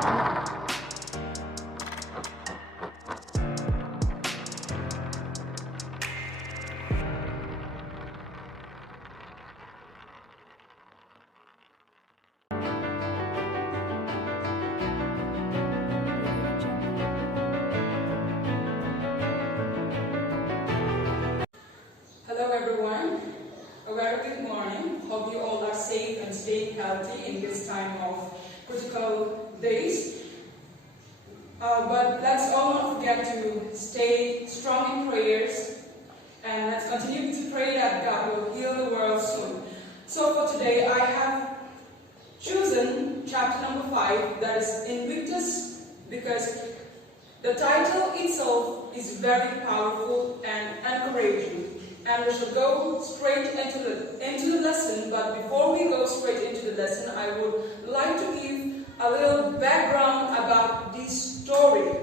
Hello everyone, a very good morning. Hope you all are safe and staying healthy in this time of critical days. But let's all not forget to stay strong in prayers, and let's continue to pray that God will heal the world soon. So for today I have chosen chapter number 5, that is Invictus, because the title itself is very powerful and encouraging. And we shall go straight into the lesson, but before we go straight into the lesson, I would like to give a little background about this story.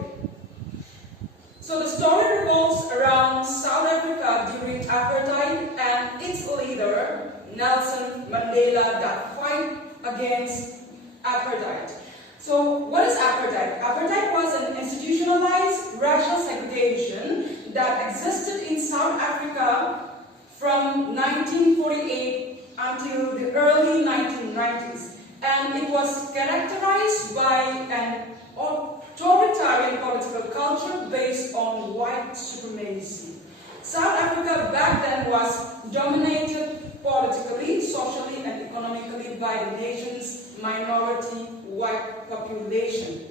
So the story revolves around South Africa during apartheid and its leader, Nelson Mandela, that fight against apartheid. So what is apartheid? Apartheid was an institutionalized racial segregation that existed in South Africa from 1948 until the early 1990s, and it was characterized by an authoritarian political culture based on white supremacy. South Africa back then was dominated politically, socially and economically by the nation's minority white population.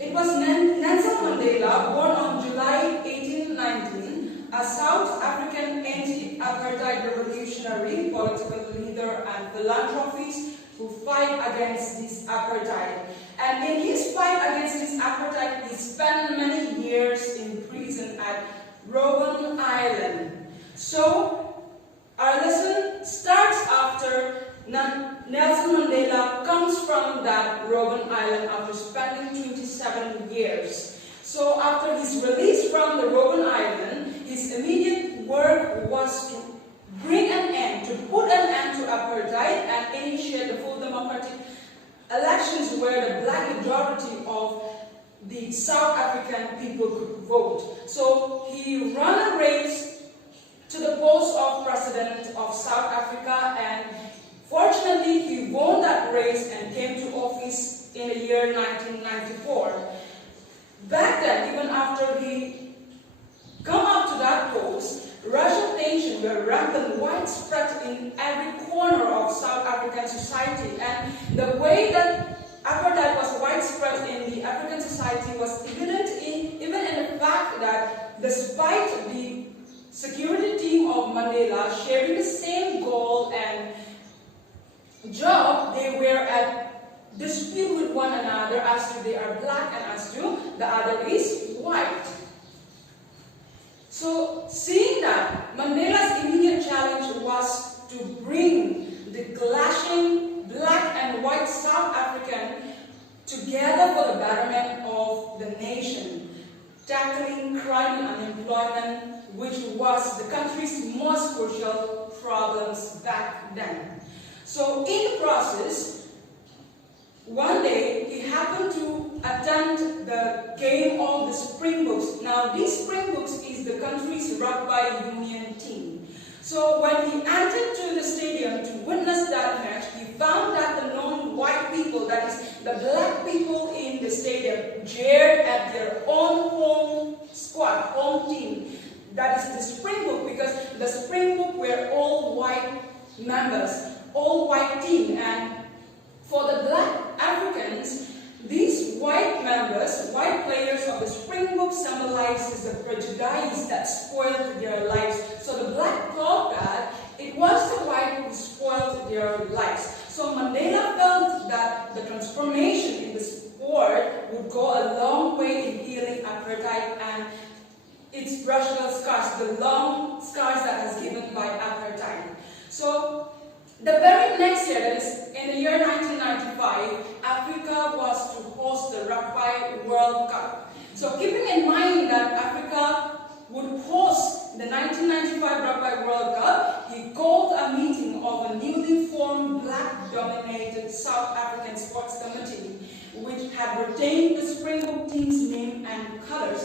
It was Nelson Mandela, born on July 1819, a South African anti-apartheid revolutionary, political leader and philanthropist who fight against this apartheid. And in his fight against this apartheid, he spent many years in prison at Robben Island. So our lesson starts after Nelson Mandela comes from that Robben Island after spending 27 years. So after his release from the Robben Island, his immediate work was to bring an end, to put an end to apartheid and initiate the full democratic elections where the black majority of the South African people could vote. So he ran a race to the post of President of South Africa, and fortunately he won that race and came to office in the year 1994. Back then, even after he come up to that post, racial tensions were rampant, widespread in every corner of South African society, and the way that apartheid was widespread in the African society was evident even in the fact that despite the security team of Mandela sharing the same goal and job, they were at dispute with one another as to they are black and as to the other is white. So seeing that, Mandela's immediate challenge was to bring the clashing black and white South African together for the betterment of the nation, tackling crime and unemployment, which was the country's most crucial problems back then. So in the process, one day he happened to attend the game of the Springboks. Now this Springboks is the country's rugby union team. So when he entered to the stadium to witness that match, he found that the non-white people, that is the black people in the stadium, jeered at their own home squad, home team. That is the Springbok, because the Springbok were all white members, all white team, and for the black Africans, these white members, white players of the Springbok symbolizes the prejudice that spoiled their lives. So the black thought that it was the white who spoiled their lives. So Mandela felt that the transformation in the sport would go a long way in healing apartheid and its racial scars, the long scars that was given by apartheid. So the very next year, that is in the year 1995, Africa was to host the Rugby World Cup. So keeping in mind that Africa would host the 1995 Rugby World Cup, he called a meeting of a newly formed black-dominated South African Sports Committee, which had retained the Springbok team's name and colors.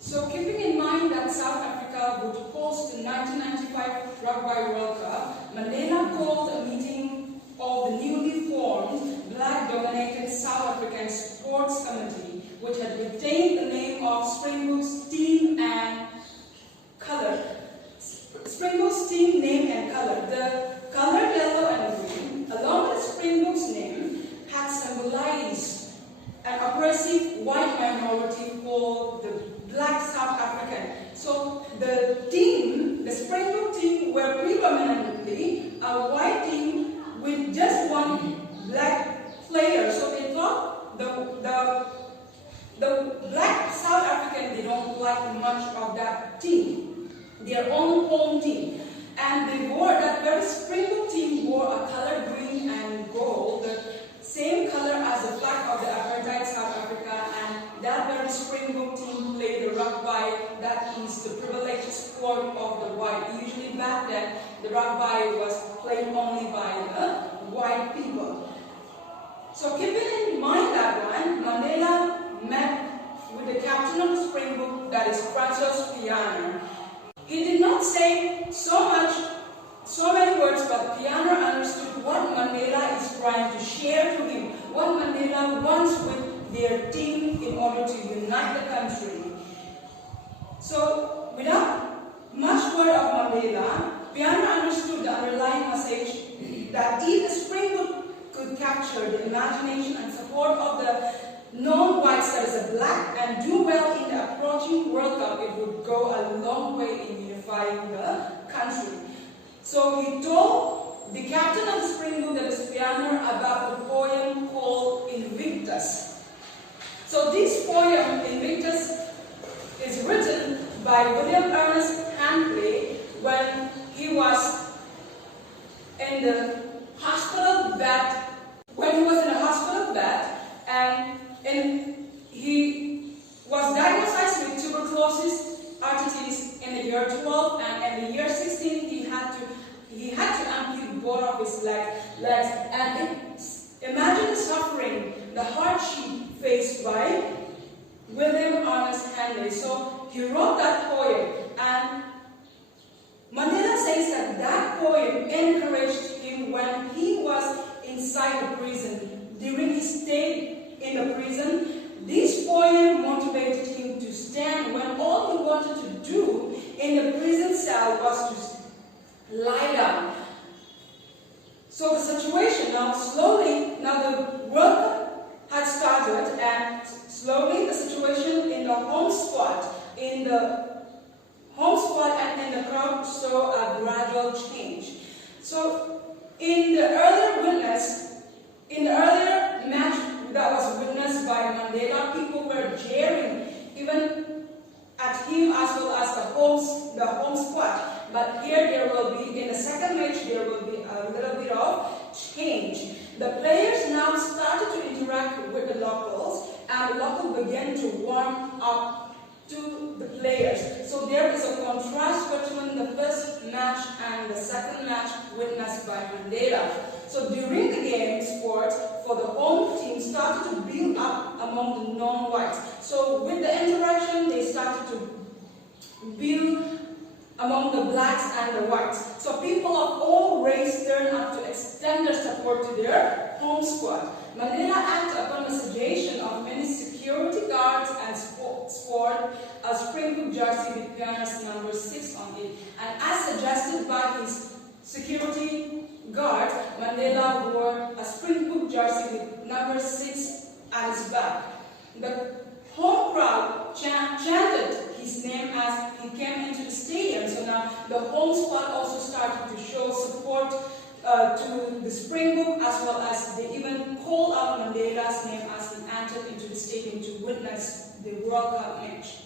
So keeping in mind that South Africa would host the 1995 Rugby World Cup, Mandela called a meeting of the newly formed black-dominated South African Sports Committee, which had retained the name of Springbok's team and color. Springbok's team name and color. The color yellow and green, along with Springbok's name, had symbolized an oppressive white minority called the Black South African. So the team, the Springbok team, were predominantly a white team with just one black player. So they thought the Black South African, they don't like much of that team, their own home team. And they wore, that very Springbok team wore a color green and gold, the same color as the flag of the apartheid South Africa, and that very Springbok team played the rugby, that is the privileged sport of the white. Usually back then, the rugby was played only by the white people. So keeping in mind that one, Mandela met with the captain of the Springbok, that is Francois Piana. He did not say so many words, but Piana understood what Mandela is trying to share to him, what Mandela wants with their team in order to unite the country. So, without much word of Mandela, Piana understood the underlying message that if the Springbok could capture the imagination and support of the non-whites, that is a black, and do well in the approaching World Cup, it would go a long way in unifying the country. So he told the captain of the Springbok, that is Piana, about the poem called Invictus. So this poem, Invictus, is written by William Ernest Handley when he was in the hospital bed, and he was diagnosed with tuberculosis arthritis in the year 12, and in the year 16 he had to amputate both of his legs. And imagine the suffering, the hardship faced by William Ernest Henley. So he wrote that poem, and Mandela says that that poem encouraged him when he was inside the prison. During his stay in the prison, this poem motivated him to stand when all he wanted to do in the prison cell was to lie down. So the situation now the World Cup had started, and slowly the situation in the home squad and in the crowd saw a gradual change. So in the earlier match that was witnessed by Mandela, people were jeering even at him as well as the home squad. But here in the second match, there will be a little bit of change. The players now started to interact with the locals, and the locals began to warm up to the players. So there is a contrast between the first match and the second match witnessed by Mandela. So during the game, sports for the home team started to build up among the non-whites. So with the interaction, they started to build among the blacks and the whites. So people of all races turned up to extend their support to their home squad. Mandela acted upon the suggestion of many security guards and sport a Springbok jersey with Piana's number 6 on it. And as suggested by his security guard, Mandela wore a Springbok jersey with number 6 at his back. The home crowd chanted his name as he came into the stadium. So now the home squad also started to show support to the Springbok, as well as they even called out Mandela's name as he entered into the stadium to witness the World Cup match.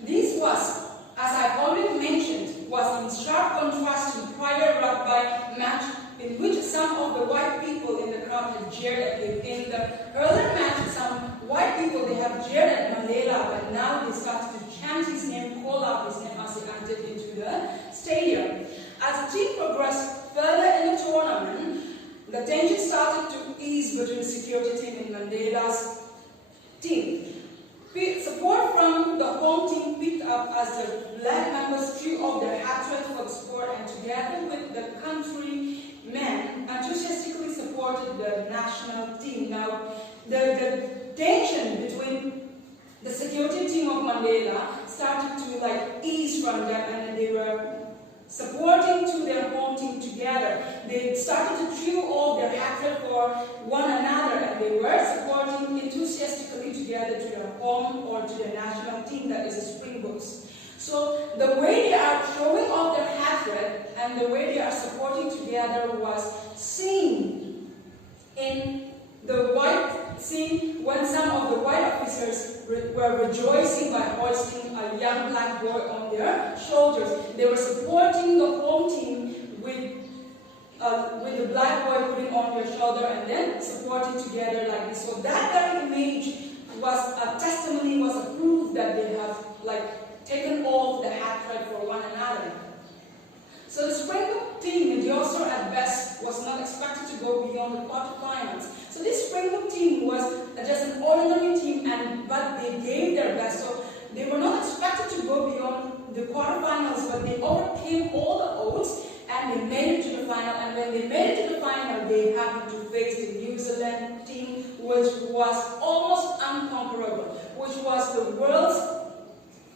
This was, as I already mentioned, was in sharp contrast to prior rugby match in which some of the white people in the crowd had jeered at him. In the earlier match, some white people, they have jeered at Mandela, but now they started to chant his name, call out his name as he entered into the stadium. As the team progressed further in the tournament, the tension started to ease ease between the security team and Mandela's team. Support from the home team picked up as the black members threw off their hatred for the sport and together with the countrymen enthusiastically supported the national team. Now, the tension between the security team of Mandela started to ease from them, and they were supporting to their home team together. They started to throw off their hatred for one another, and they were supporting enthusiastically together to their home or to the national team, that is the Springboks. So the way they are throwing off their hatred and the way they are supporting together was seen in the white scene when some of the white officers were rejoicing by hoisting a young black boy on their shoulders. They were supporting the home team with the black boy putting on their shoulder and then supporting together like this. So that very image was a testimony, was a proof that they have taken off the hatred for one another. So the Springbok team, mediocre at best, was not expected to go beyond the quarterfinals. So this Springbok team was just an ordinary team, but they gave their best. So they were not expected to go beyond the quarterfinals, but they overcame all the odds and they made it to the final. And when they made it to the final, they happened to face the New Zealand team, which was almost unconquerable, which was the world's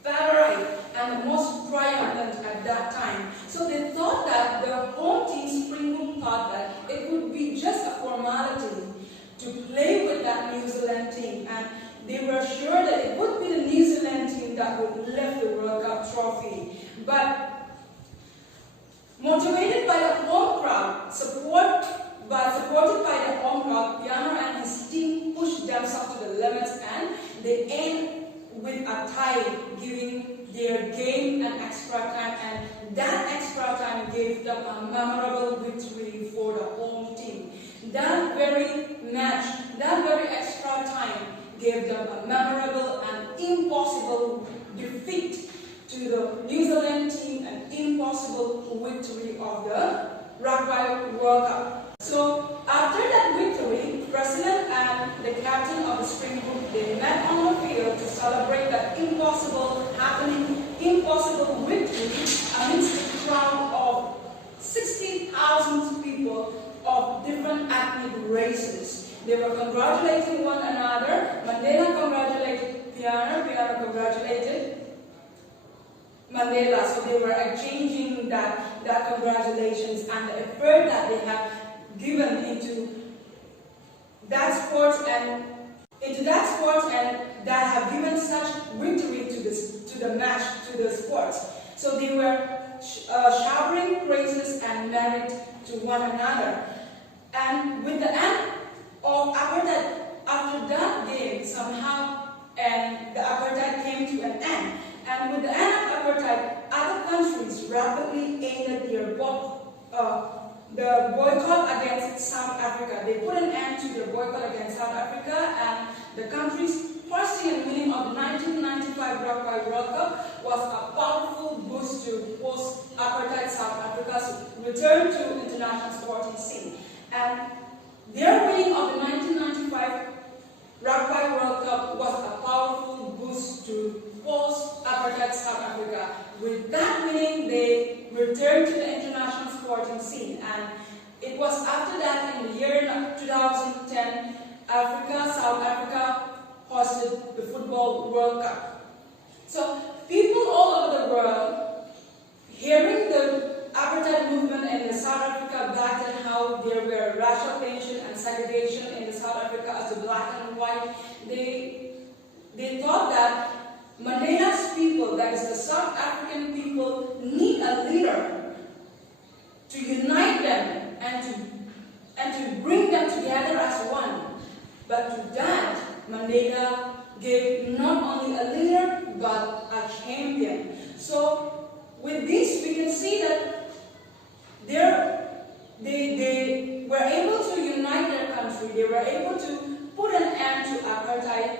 favorite and the most triumphant at that time. So they thought that the home team, Springbok, thought that it would be just a formality to play with that New Zealand team, and they were sure that it would be the New Zealand team that would lift the World Cup trophy. But motivated by the home crowd, supported by the home crowd, Piano and his team pushed themselves to the limits, and they ended with a tie, giving their game an extra time, and that extra time gave them a memorable victory for the home team. That very match, that very extra time gave them a memorable and impossible defeat to the New Zealand team, an impossible victory of the Rugby World Cup. So after that victory, President and the captain of the Springbok, they met on the field to celebrate that impossible victory amidst a crowd of 60,000 people of different ethnic races. They were congratulating one another. Mandela congratulated Piano, Piano congratulated Mandela. So they were exchanging that congratulations and the effort that they have given into that sport and that have given such victory to the match, to the sports. So they were showering praises and merit to one another. And with the end of apartheid, after that game somehow, and the apartheid came to an end. And with the end of apartheid, other countries rapidly ended their the boycott against South Africa. They put an end to the boycott against South Africa, and the country's hosting and winning of the 1995 Rugby World Cup was a powerful boost to post-apartheid South Africa's return to international sporting scene. And their winning of the 1995 Rugby World Cup was a powerful boost to post-apartheid South Africa. With that winning, they returned to the international sporting scene, and it was after that, in the year 2010, South Africa hosted the Football World Cup. So people all over the world, hearing the apartheid movement in the South Africa back then, how there were racial tension and segregation in the South Africa as the black and white, they thought that Mandela's people, that is the South African people, need a leader to unite them and to bring them together as one. But to that, Mandela gave not only a leader, but a champion. So with this, we can see that they were able to unite their country. They were able to put an end to apartheid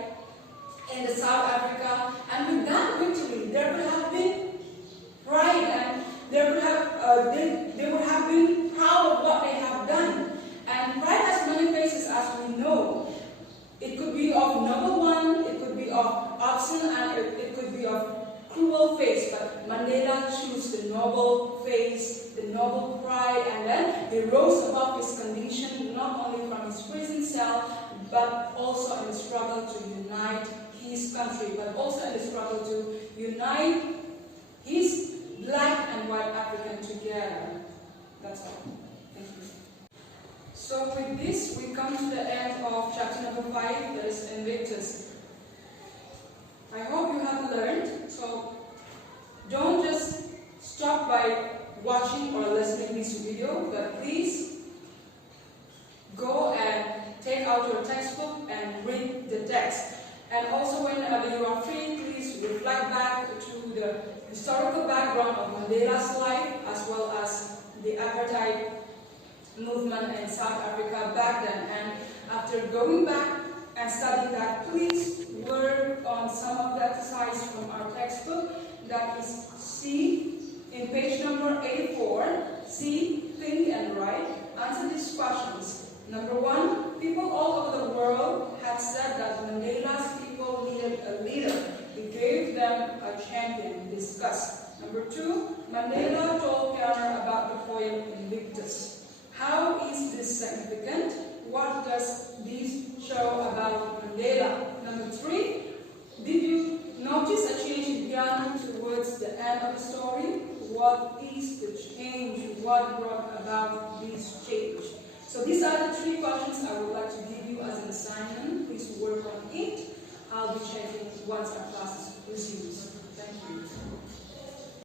in the South Africa, and with that victory, there would have been pride, and they would have been proud of what they have done. And pride has many faces, as Mandela chose the noble face, the noble pride, and then he rose above his condition, not only from his prison cell, but also in the struggle to unite his country, but also in the struggle to unite his black and white African together. That's all. Thank you. So with this, we come to the end of chapter number 5, that is Invictus. I hope you have learned. So don't just stop by watching or listening this video, but please go and take out your textbook and read the text. And also whenever you are free, please reflect back to the historical background of Mandela's life, as well as the apartheid movement in South Africa back then. And after going back and studying that, please work on some of the exercise from our textbook. That is C, in page number 84, C, think and write. Answer these questions. Number 1, people all over the world have said that Mandela's people needed a leader. He gave them a champion. Discuss. Number 2, Mandela told Pianer about the poem Invictus. How is this significant? What does this show about Mandela? Number 3, did you notice a change in Pianer towards the end of the story? What is the change? What brought about this change? So these are the 3 questions I would like to give you as an assignment. Please work on it. I'll be checking once our class resumes. Thank you.